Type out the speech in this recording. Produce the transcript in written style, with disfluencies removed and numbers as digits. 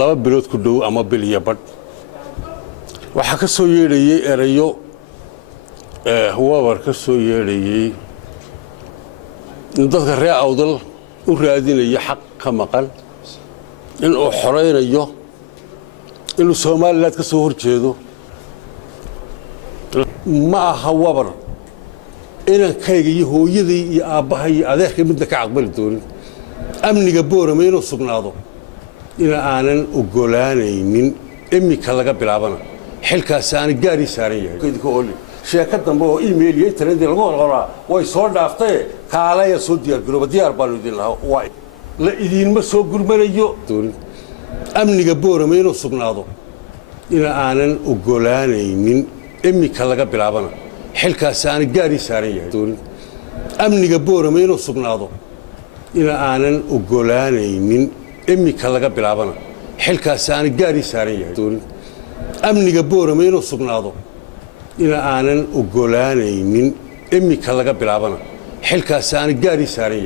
laba bilood ku dhow ama bil iyo badh waxa ka soo yeedhayay erayo huwabar ka soo yeedhayay in dadka reer awdal u raadinaya xaq ka maqan in uu xoreynayo inuu Soomaaliland ka soo horjeedo ma aha wabar inankayga iyo hooyadii iyo aabbahay iyo adeerkay midna ka aqbali doonin amniga boorama inuu sugnaado ina aanan ogolaanaynin imika laga bilaabana xilkaas aan gaari saaran yahay idinka oo sheeka dambe oo email iyo internet lagu qoraa way soo dhaaftay kaalaya soo diyaar garooba diyaar baan idin lahaa way la idin ma soo gurmanayo doonin amniga boorama inuu sugnaado ina aanan ogolaanaynin imika laga bilaabana xilkaas aan gaari saaran yahay doonin amniga boorama inuu sugnaado ina aanan ogolaanaynin imika laga bilaabana xilkaas aan gaari saaran yahay doonin amniga boorama inuu sugnaado ina aanan ogolaanaynin imika laga bilaabana xilkaas aan gaari saaran yahay